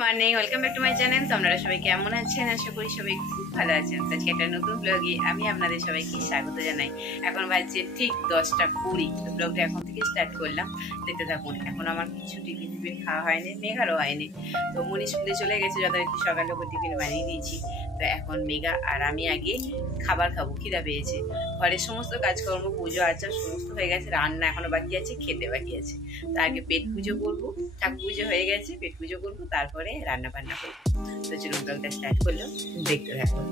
Morning, welcome back to my channel. তো আপনারা সবাই কেমন আছেন? আশা করি সবাই খুব ভালো আছেন। আজকে একটা নতুন ব্লগে আমি আপনাদের সবাইকে স্বাগত জানাই। এখন বাজছে ঠিক 10:20। তো ব্লগটা এখন থেকে স্টার্ট করলাম, দেখতে থাকুন। এখন আমার কিছু টিফিন খাওয়া হয়নি, মেঘারও হয়নি। তো মনি স্কুলে চলে গেছে, যথারীতি সকালে ওকে টিফিন বানিয়ে দিয়েছি। তো এখন মেঘা আর আমি আগে খাবার খাবো, খিদা পেয়েছে। ঘরের সমস্ত কাজকর্ম, পুজো আচার সমস্ত হয়ে গেছে, রান্না এখনো বাকি আছে, খেতে বাকি আছে। তো আগে পেট পুজো করবো, ঠাকুর পুজো হয়ে গেছে, পেট পুজো করবো, তারপরে রান্না বান্না করবো। তো চলুন ব্লগটা স্টার্ট করলো, দেখতে থাকুন।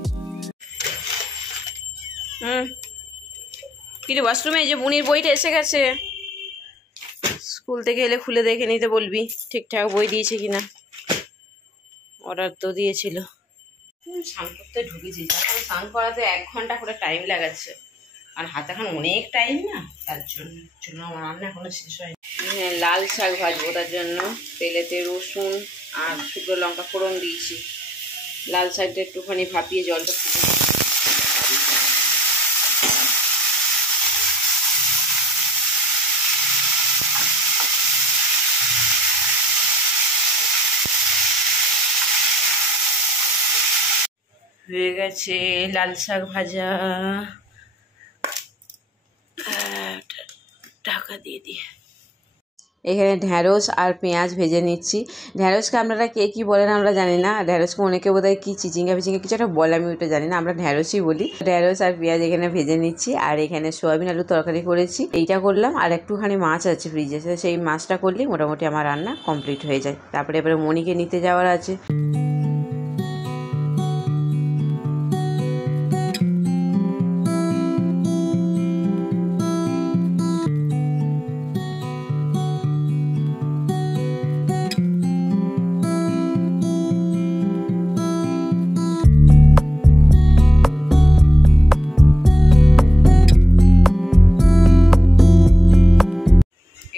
কিরে ওয়াশরুমে যে বুনির বইটা এসে গেছে, স্কুল থেকে এলে খুলে দেখে নিতে বলবি ঠিকঠাক বই দিয়েছে কিনা। অর্ডার তো দিয়েছিল। স্নান করতে ঢুকেছি, এখন স্নান করাতে 1 ঘন্টা করে টাইম লাগাচ্ছে, আর হাতে এখন অনেক টাইম না, তার জন্য আমার রান্না এখনো শেষ হয়নি। লাল শাক ভাজবো, তার জন্য তেলেতে রসুন আর শুকনো লঙ্কা ফোড়ন দিয়েছি। লাল শাকটা একটুখানি ভাপিয়ে জলটা ফুটে হয়ে গেছে। লাল শাক ভাজা, ঢাকা দিয়ে দিয়ে এখানে ঢ্যাঁড়স আর পেঁয়াজ ভেজে নিচ্ছি। ঢ্যাঁড়সকে আপনারা কে কী বলেন আমরা জানি না। ঢ্যাঁড়সকে অনেকে বোধহয় কি চিচিঙ্গা ফিচিঙ্গা কিছু একটা বলে, আমি ওইটা জানি না, আমরা ঢ্যাঁড়সই বলি। ঢ্যাঁড়স আর পেঁয়াজ এখানে ভেজে নিচ্ছি। আর এখানে সয়াবিন আলু তরকারি করেছি, এইটা করলাম। আর একটুখানি মাছ আছে ফ্রিজে, সেই মাছটা করলেই মোটামুটি আমার রান্না কমপ্লিট হয়ে যায়। তারপরে এবারে মনিকে নিতে যাওয়ার আছে।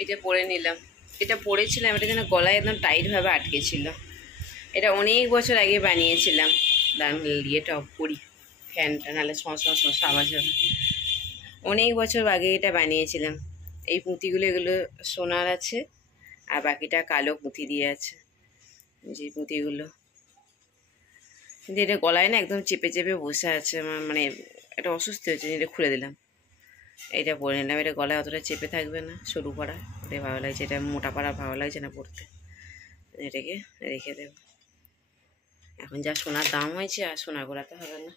এটা পরে নিলাম, এটা পরেছিলাম, এটা যেন গলায় একদম টাইটভাবে আটকে ছিল। এটা অনেক বছর আগে বানিয়েছিলাম। ইয়েটা অফ করি, ফ্যানটা, নাহলে সমস্যা আওয়াজ হবে। অনেক বছর আগে এটা বানিয়েছিলাম। এই পুঁতিগুলো এগুলো সোনার আছে, আর বাকিটা কালো পুঁতি দিয়ে আছে, যে পুঁতিগুলো। কিন্তু এটা গলায় না একদম চেপে চেপে বসে আছে, মানে এটা অসুস্থ হচ্ছে। এটা খুলে দিলাম, এইটা পরে নিলাম। এটা গলায় অতটা চেপে থাকবে না, সরু পাড়া, এটাই ভালো লাগছে। এটা মোটা পাড়া ভালো লাগছে না পরতে, এটাকে রেখে দেব। এখন যা সোনার দাম হয়েছে, আর সোনা গোড়াতে হবে না।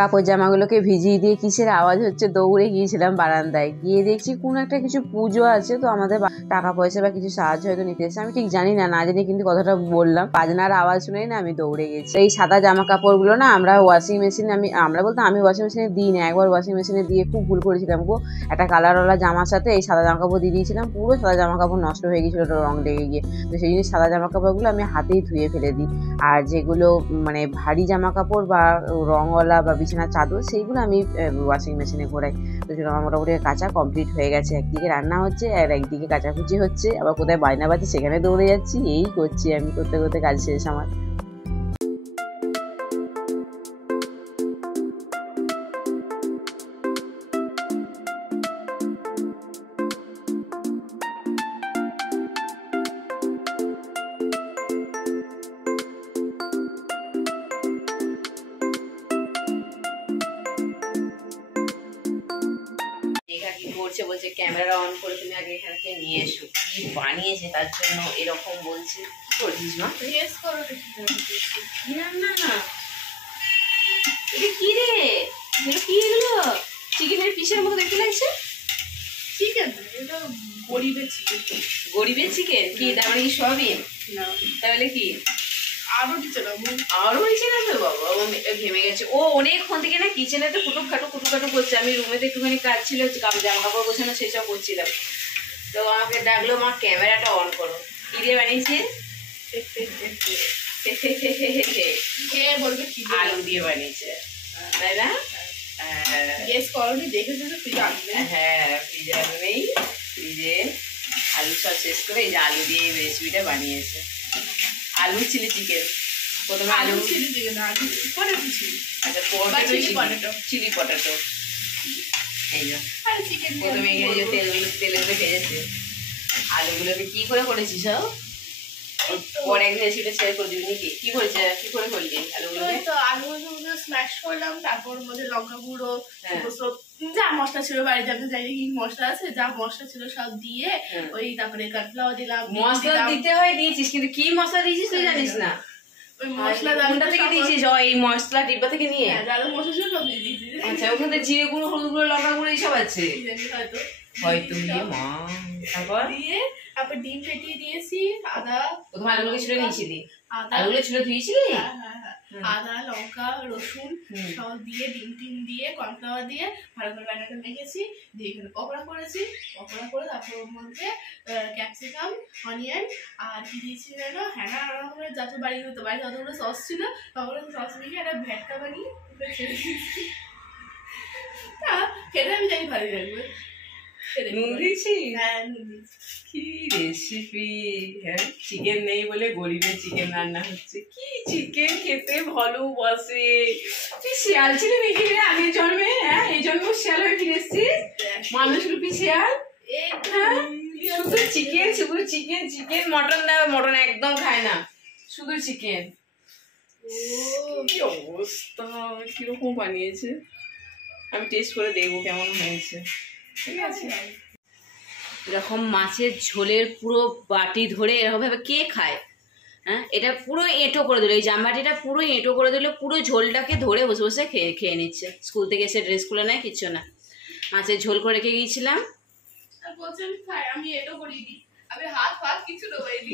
কাপড় জামাগুলোকে ভিজিয়ে দিয়ে কিসের আওয়াজ হচ্ছে, দৌড়ে গিয়েছিলাম বারান্দায়, গিয়ে দেখছি কোনো একটা কিছু পুজো আছে। তো আমাদের টাকা পয়সা বা কিছু সাহায্য হয়তো নিতে এসেছে, আমি ঠিক জানি না জেনে কিন্তু কথাটা বললাম। বাজনার আওয়াজ শুনেই না আমি দৌড়ে গেছি। এই সাদা জামা কাপড়গুলো না আমরা ওয়াশিং মেশিনে, আমরা বলতে আমি ওয়াশিং মেশিনে দিই না, একবার ওয়াশিং মেশিনে দিয়ে খুব ভুল করেছিলাম গো। একটা কালারওয়ালা জামার সাথে এই সাদা জামা কাপড় দিয়ে দিয়েছিলাম, পুরো সাদা জামা কাপড় নষ্ট হয়ে গেছিলো রং লেগে গিয়ে। তো সেই জন্য সাদা জামা কাপড়গুলো আমি হাতেই ধুয়ে ফেলে দিই। আর যেগুলো মানে ভারী জামা কাপড় বা রংওয়ালা বা বিছানার চাদর, সেইগুলো আমি ওয়াশিং মেশিনে ঘোরাই। তো সেটা আমার মোটামুটি কাঁচা কমপ্লিট হয়ে গেছে। একদিকে রান্না হচ্ছে আর একদিকে কাচাকুচি হচ্ছে, আবার কোথায় বায়না বাজছে সেখানে দৌড়ে যাচ্ছি, এই করছি আমি করতে করতে কাজ শেষ আমার। বলছে ক্যামেরা অন করে তুমি আগে এখানে নিয়ে এসো। কি বানিয়েছে তার জন্য এরকম বলছে। কি করছিস মা? না না, এটা কি রে? কি এগুলো চিকেনের পিসের মতো দেখতে লাগছে। কি চিকেন এটা গরিবের চিকেন। গরিবের চিকেন কি তার মানে কি সয়াবিন? না তাহলে কি আরো দিতে লাগবো। আরো হয়েছে না তো বাবা, ও ঘেমে গেছে। ও অনেকক্ষণ থেকে না কিচেনে তো কুটুক খাটু করছে। আমি রুমেতে একটুখানি কাজ ছিল, জামা কাপড় গোছানো সেসব করছিলাম। তো আমাকে ডাকলো, মা ক্যামেরাটা অন করো। কি দিয়ে বানিয়েছে? বলবে কি আলু দিয়ে বানিয়েছে, তাই না? গেস করনি, দেখেছো তো ফ্রিজে আলু নেই। হ্যাঁ ফ্রিজে আলু নেই, ফ্রিজে আলু সব শেষ করে এই যে আলু দিয়ে এই রেসিপিটা বানিয়েছে। আলু চিলি চিকেন। প্রথমে আলু চিলি চিকেন, আলু পটেটো চিলি। আচ্ছা পটেটো চিলি পটেটো। এই যে চিকেন প্রথমে তেলে ভেজেছে আলুগুলোকে। কি করে করেছিস সব? পরে এক রেসিপিটা শেয়ার করে দিবি নাকি? কি করেছে, কি করে করলি আলুগুলোকে? তো আলুগুলো স্ম্যাশ করলাম, তারপর মধ্যে লঙ্কা গুঁড়ো সব যা মশলা ছিল বাড়িতে, আপনি জানি কি মশলা আছে, যা মশলা ছিল সব দিয়ে ওই তারপরে কর্নফ্লাওয়ার দিলাম। মশলা দিতে হয়, দিয়েছিস, কিন্তু কি মশলা দিয়েছিস তুই জানিস না? ওই মশলা কোনটা থেকে দিয়েছিস? এই মশলা ডিব্বা থেকে নিয়ে? যারা মশলা ছিল সব দিয়ে দিয়েছি। আচ্ছা ওখান থেকে জিরে গুঁড়ো, হলুদ গুঁড়ো, লঙ্কা গুঁড়ো এইসব আছে হয়তো। তারপর দিয়ে তারপর ডিম ফেটিয়ে দিয়েছি, আদা। প্রথমে আলুগুলো ছিঁড়ে নিয়েছিলি? আলুগুলো ছিঁড়ে ধুয়েছিলি? আদা লঙ্কা রসুন সব দিয়ে ডিম টিম দিয়ে কর্নফ্লাওয়ার দিয়ে ভালো করে ব্যাটারটা মেখেছি, দিয়ে এখানে পকোড়া করেছি। পকোড়া করে তারপর ওর মধ্যে ক্যাপসিকাম, অনিয়ন আর কি দিয়েছি যেন, হ্যাঁ না রকমের যাতে বাড়িতে যতগুলো সস ছিল ততগুলো সস মেখে একটা ভ্যাটকা বানিয়ে খেতে আমি জানি ভালোই লাগবে। নুন দিয়েছিস? হ্যাঁ নুন দিয়েছি। কি রেসিপি! হ্যাঁ চিকেন নেই বলে গরিবের চিকেন রান্না হচ্ছে। কি চিকেন খেতে ভালোবাসে। তুই শিয়াল ছিলি নাকি রে আগের জন্মে? হ্যাঁ এই জন্মেও শিয়াল হয়ে ফিরে এসছিস, মানুষ রূপী শিয়াল। শুধু চিকেন, শুধু চিকেন, চিকেন। মটন দেবে, মটন একদম খায় না, শুধু চিকেন। কি অবস্থা, কিরকম বানিয়েছে। আমি টেস্ট করে দেখবো কেমন হয়েছে। ঠিক আছে, এরকম মাছের ঝোলের পুরো বাটি ধরে এরকম ভাবে কে খায়? হ্যাঁ এটা পুরো এঁটো করে দিল, এই জামবাটিটা পুরো এঁটো করে দিল, পুরো ঝোলটাকে ধরে বসে বসে খেয়ে নিচ্ছে। স্কুল থেকে এসে ড্রেস খুলে নেয়, কিচ্ছু না। মাছের ঝোল করে রেখে গিয়েছিলাম।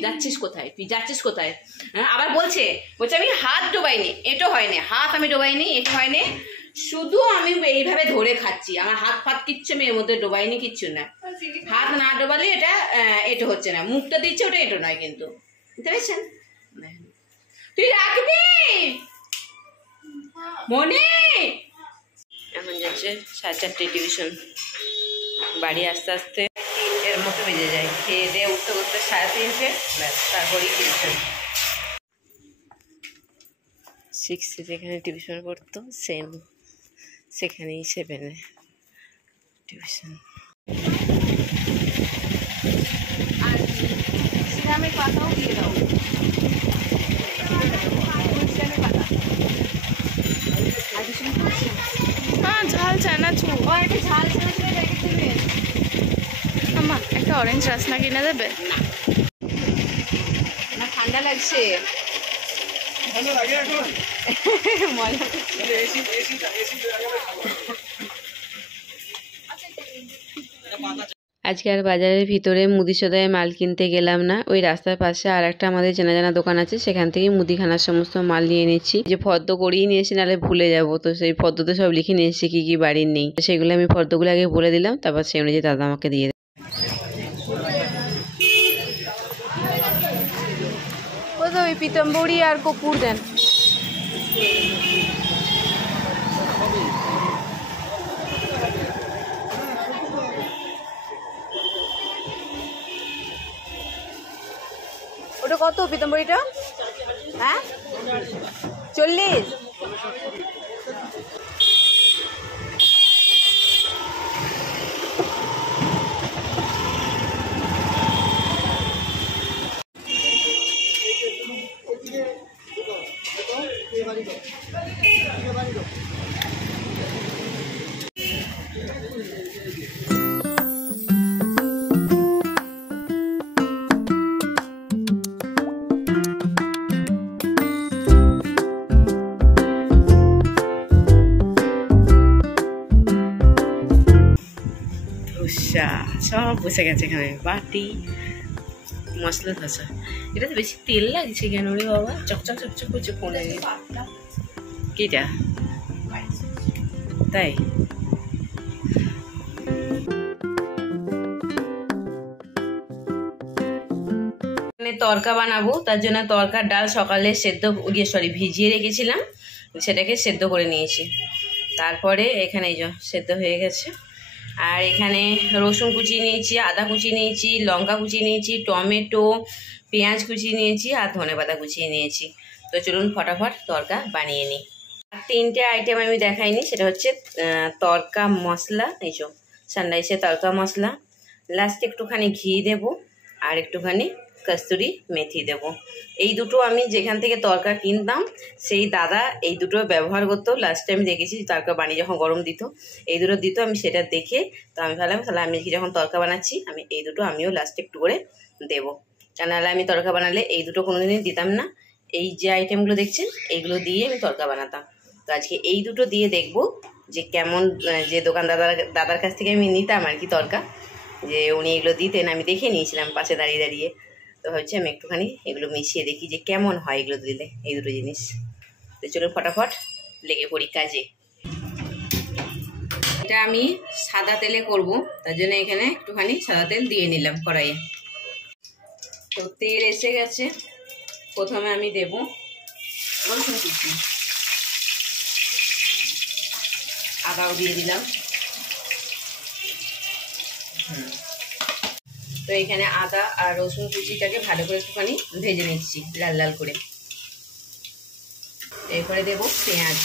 যাচ্ছিস কোথায় তুই? যাচ্ছিস কোথায়? হ্যাঁ আবার বলছে আমি হাত ডোবাইনি, এঁটো হয়নি, হাত আমি ডোবাইনি, এঁটো হয়নি, শুধু আমি এইভাবে ধরে খাচ্ছি। আমার হাত ফাত কিচ্ছু আমি এর মধ্যে ডোবাইনি, কিচ্ছু না। হাত না ডোবালে এটা এঁটো হচ্ছে না, মুখটা দিচ্ছে ওটা এঁটো নয় কিন্তু, বুঝতে পেরেছেন? তুই রাখবি মনে। এখন যাচ্ছে 4:30 টিউশন, বাড়ি আস্তে আস্তে 3টের মতো বেজে যায়। খেয়ে দিয়ে উঠতে উঠতে 3:30, ব্যাস তারপরই টিউশন। 6 যেখানে টিউশন পড়তো সেম সেখানেই 7-এ টিউশন। আর সিরামের পাতাও দিয়ে দাও, ঝাল চানাচুর, ঝাল চানাচুর দেবে। আম্মা একটা অরেঞ্জ রাসনা কিনে দেবে? না ঠান্ডা লাগছে। মজা আজকে আর বাজারের ভিতরে মুদি সদায় মাল কিনতে গেলাম না। ওই রাস্তার পাশে আর একটা আমাদের চেনা জানা দোকান আছে, সেখান থেকে মুদিখানার সমস্ত মাল নিয়ে নিচ্ছি। যে ফর্দ করিয়ে নিয়ে এসে নাহলে ভুলে যাবো, তো সেই ফর্দতে সব লিখে নিয়ে এসেছি কি কি বাড়ির নেই। সেগুলো আমি ফর্দগুলো আগে বলে দিলাম, তারপর সেই অনুযায়ী দাদা আমাকে দিয়ে দেয়। ওই পিতম্বরী আর কপুর দেন। ওটা কত পিতাম্বরীটা? হ্যাঁ 40। উষা সব বসে গেছে এখানে, বাটি, মশলা ধোসা। এটা তো বেশি তেল লাগছে কেন রে বাবা? চকচক চকচক করছে ফোনে। কিটা তাই? তরকা বানাবো, তার জন্য তরকার ডাল সকালে ভিজিয়ে রেখেছিলাম, সেটাকে সেদ্ধ করে নিয়েছি। তারপরে এখানে এই যে সেদ্ধ হয়ে গেছে। আর এখানে রসুন কুচি নিয়েছি, আদা কুচি নিয়েছি, লঙ্কা কুচি নিয়েছি, টমেটো, পেঁয়াজ কুচি নিয়েছি আর ধনেপাতা কুচিয়ে নিয়েছি। তো চলুন ফটাফট তরকা বানিয়ে নিই। আর 3টে আইটেম আমি দেখাইনি, সেটা হচ্ছে তরকা মশলা, এই যে সানরাইসের তরকা মশলা, লাস্টে একটুখানি ঘি দেব আর একটুখানি কস্তুরি মেথি দেব। এই দুটো আমি যেখান থেকে তরকা কিনতাম সেই দাদা এই দুটো ব্যবহার করতো। লাস্ট টাইম দেখেছি তরকা বানিয়ে যখন গরম দিত, এই দুটো দিত। আমি সেটা দেখে তো আমি ভাবলাম তাহলে আমি যখন তরকা বানাচ্ছি আমি এই দুটো আমিও লাস্টে একটু করে দেবো। নাহলে আমি তরকা বানালে এই দুটো কোনোদিনই দিতাম না। এই যে আইটেমগুলো দেখছেন এইগুলো দিয়ে আমি তরকা বানাতাম। তো আজকে এই দুটো দিয়ে দেখব যে কেমন, যে দাদার কাছ থেকে আমি নিতাম আর কি তরকা, যে উনি এগুলো দিতেন, আমি দেখে নিয়েছিলাম পাশে দাঁড়িয়ে দাঁড়িয়ে। তো হচ্ছে আমি একটুখানি এগুলো মিশিয়ে দেখি যে কেমন হয় এগুলো দিলে, এই দুটো জিনিস। তো চলুন ফটাফট লেগে পড়ি কাজে। এটা আমি সাদা তেলে করব, তার জন্য এখানে একটুখানি সাদা তেল দিয়ে নিলাম কড়াইয়ে। তো তেল এসে গেছে, প্রথমে আমি দেব রসুন কুচি, আদাও দিয়ে দিলাম। তো এখানে আদা আর রসুন কুচিটাকে ভালো করে একটুখানি ভেজে নিচ্ছি লাল লাল করে। এরপরে দেব পেঁয়াজ।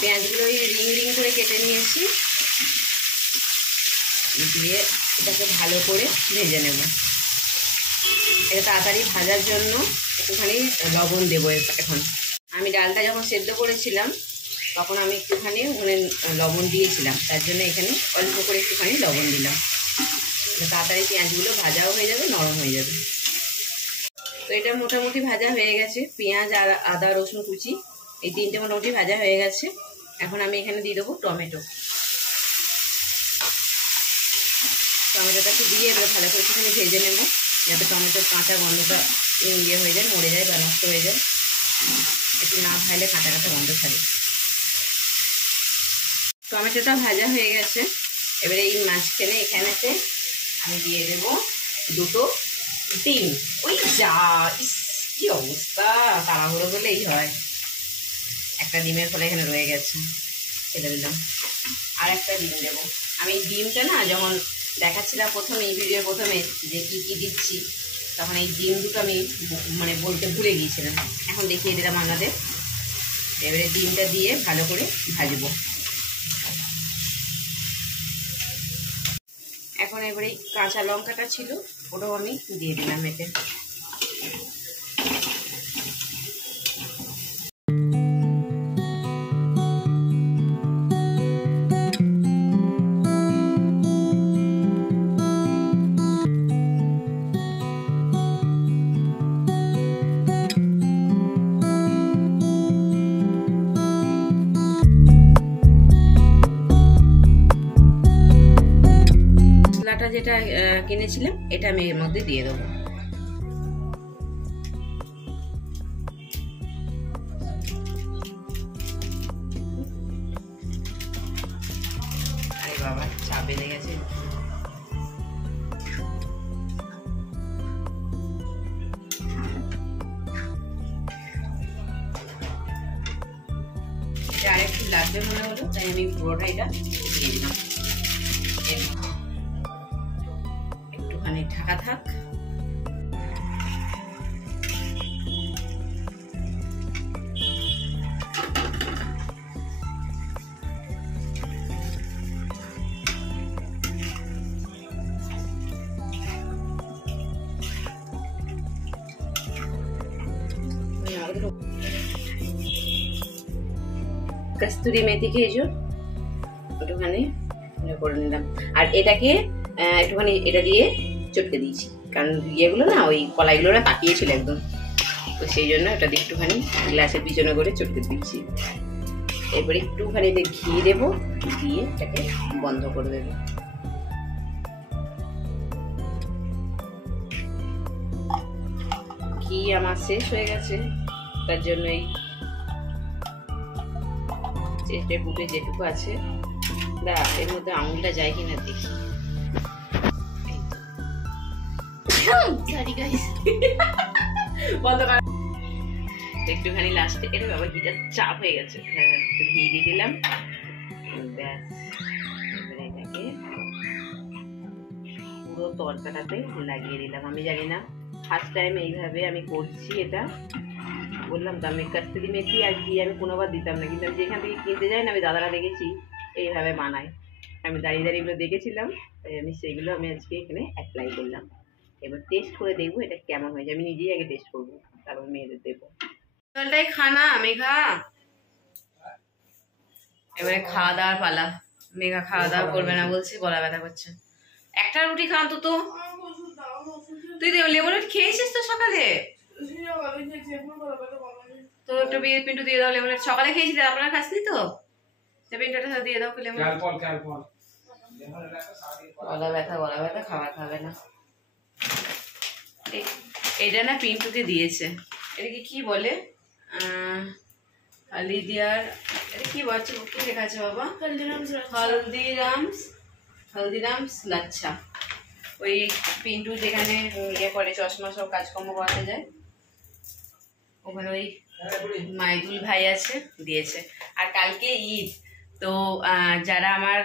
পেঁয়াজগুলো ওই রিং রিং করে কেটে নিয়েছি, দিয়ে এটাকে ভালো করে ভেজে নেব। এটা তাড়াতাড়ি ভাজার জন্য একটুখানি লবণ দেবো এখন। আমি ডালটা যখন সেদ্ধ করেছিলাম তখন আমি একটুখানি লবণ দিয়েছিলাম, তার জন্য এখানে অল্প করে একটুখানি লবণ দিলাম। তাড়াতাড়ি পেঁয়াজগুলো ভাজাও হয়ে যাবে, নরম হয়ে যাবে। তো এটা মোটামুটি ভাজা হয়ে গেছে, পেঁয়াজ আর আদা রসুন কুচি এই 3টে মোটামুটি ভাজা হয়ে গেছে। এখন আমি এখানে দিয়ে দেবো টমেটো। টমেটোটাকে দিয়ে এবার ভালো করে একটুখানি ভেজে নেব, যাতে টমেটোর কাঁচা গন্ধটা ইয়ে হয়ে যায়, মরে যায় বা নষ্ট হয়ে যায়। একটু না ভাজলে কাঁচা কাঁচা গন্ধ ছাড়ে। টমেটোটা ভাজা হয়ে গেছে, এবারে এই মাঝখানে এখানেতে আমি দিয়ে দেব 2টো ডিম। ওই যা, কি অবস্থা, তাড়াহুড়ো করলেই হয়। একটা ডিমের ফলে এখানে রয়ে গেছে, ছেড়ে দিলাম। আর একটা ডিম দেবো। আমি ডিমটা না যখন দেখাচ্ছিলাম প্রথমে, এই ভিডিওর প্রথমে যে কী কী দিচ্ছি, তখন এই ডিম দুটো আমি বলতে ভুলে গিয়েছিলাম, এখন দেখিয়ে দিলাম আপনাদের। এবারে ডিমটা দিয়ে ভালো করে ভাজবো। এখন এবারে কাঁচা লঙ্কাটা ছিল ওটাও আমি দিয়ে দিলাম এতে। যেটা কিনেছিলাম এটা আমি এর মধ্যে দিয়ে দেবো। আরে বাবা, চাপ বেঁধে গেছে। এটা আরেকটু লাগবে মনে হলো, তাই আমি পুরোটা এটা দিয়ে দিলাম। একটুখানি ঢাকা থাক। কস্তুরি মেথি খেয়েছো একটুখানি করে নিলাম, আর এটাকে একটুখানি এটা দিয়ে চটকে দিয়েছি, কারণ ইয়েগুলো না ওই কলাইগুলো না তাকিয়েছিল একদম, তো সেই জন্য এটা দিয়ে একটুখানি গ্লাসের পিছনে করে চটকে দিচ্ছি। এরপরে একটুখানি ঘি দেবো, দিয়ে এটাকে বন্ধ করে দেবো। ঘি আমার শেষ হয়ে গেছে, তার জন্য এই চেষ্টা পুটে যেটুকু আছে, এর মধ্যে আঙুলটা যায় কিনা দেখি। একটুখানি লাস্টে এটা বাবা ঘিটা চাপ হয়ে গেছে, হ্যাঁ একটু ঘি দিয়ে দিলাম, ব্যাস। এবারে এটাকে পুরো তরকাটাতে লাগিয়ে দিলাম। আমি জানি না, ফার্স্ট টাইম এইভাবে আমি করছি এটা। বললাম তো আমি কাস্তুরি মেথি আর ঘি আমি কোনোবার দিতাম না, কিন্তু আমি যেখান থেকে কিনতে যাই না, আমি দাদারা দেখেছি এইভাবে বানাই, আমি দাঁড়িয়ে দাঁড়িয়ে এগুলো দেখেছিলাম, তাই আমি সেইগুলো আমি আজকে এখানে অ্যাপ্লাই করলাম। এবার টেস্ট করে দেখবো এটা কেমন হয়েছে, আমি নিজেই আগে টেস্ট করবো, তারপর মেয়েদের দেবো। জলটাই খানা মেঘা, এবারে খাওয়া দাওয়ার পালা। মেঘা খাওয়া দাওয়া করবে না বলছে, গলা ব্যথা করছে। একটা রুটি খান তো। তুই লেমনের খেয়েছিস তো সকালে? তো একটা পিন্টু দিয়ে দাও লেমনের, সকালে খেয়েছি, আপনারা খাসনি তো? পিন্টুটা দিয়ে দাও লেমন। গলা ব্যথা খাবার খাবে না। এটা না পিন্টুকে দিয়েছে, এটাকে কি বলে, হলদিয়ার, এটা কি বলছে, কি লেখা আছে বাবা? হলদিরামস লাচ্ছা। ওই পিন্টু যেখানে ইয়ে করে, চশমা সব কাজকর্ম করাতে যায়, ওখানে ওই মাইদুল ভাই আছে, দিয়েছে। আর কালকে ঈদ, তো যারা আমার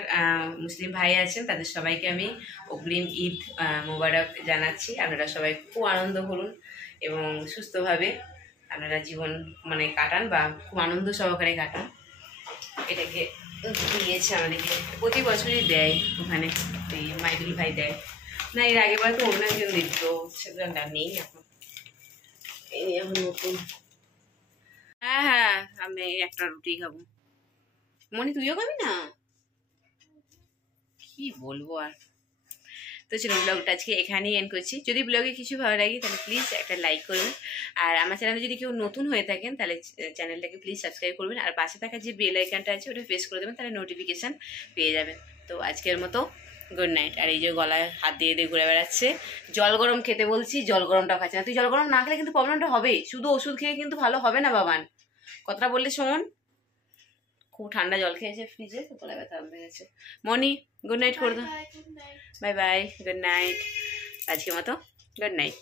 মুসলিম ভাই আছেন তাদের সবাইকে আমি অগ্রিম ঈদ মোবারক জানাচ্ছি। আপনারা সবাই খুব আনন্দ করুন এবং সুস্থভাবে আপনারা জীবন মানে কাটান, বা খুব আনন্দ সহকারে কাটান। এটাকে দিয়েছে আমাদেরকে, প্রতি বছরই দেয় ওখানে, এই মাইদুল ভাই দেয় না, এর আগেবার তো অন্য একজন দিত, সেটা নেই এখন, এই এখন নতুন। হ্যাঁ হ্যাঁ, আমি একটা রুটি খাবো। মনি তুইও খাবি না? কি বলবো আর। তো চলো, ব্লগটা আজকে এখানেই এন্ড করছি। যদি ব্লগে কিছু ভালো লাগে তাহলে প্লিজ একটা লাইক করবেন, আর আমার চ্যানেলে যদি কেউ নতুন হয়ে থাকেন তাহলে চ্যানেলটাকে প্লিজ সাবস্ক্রাইব করবেন, আর পাশে থাকা যে বেল আইকনটা আছে ওটা প্রেস করে দেবেন, তাহলে নোটিফিকেশান পেয়ে যাবেন। তো আজকের মতো গুড নাইট। আর এই যে গলায় হাত দিয়ে দিয়ে ঘুরে বেড়াচ্ছে, জল গরম খেতে বলছি, জল গরমটা খাচ্ছে না। তুই জল গরম না খেলে কিন্তু প্রবলেমটা হবে, শুধু ওষুধ খেয়ে কিন্তু ভালো হবে না বাবান, কথাটা বললে শোন। খুব ঠান্ডা জল খেয়েছে ফ্রিজে, তো গলা ব্যথা হয়ে গেছে। মনি গুড নাইট করে দাও, বাই বাই, গুড নাইট, আজকের মতো গুড নাইট।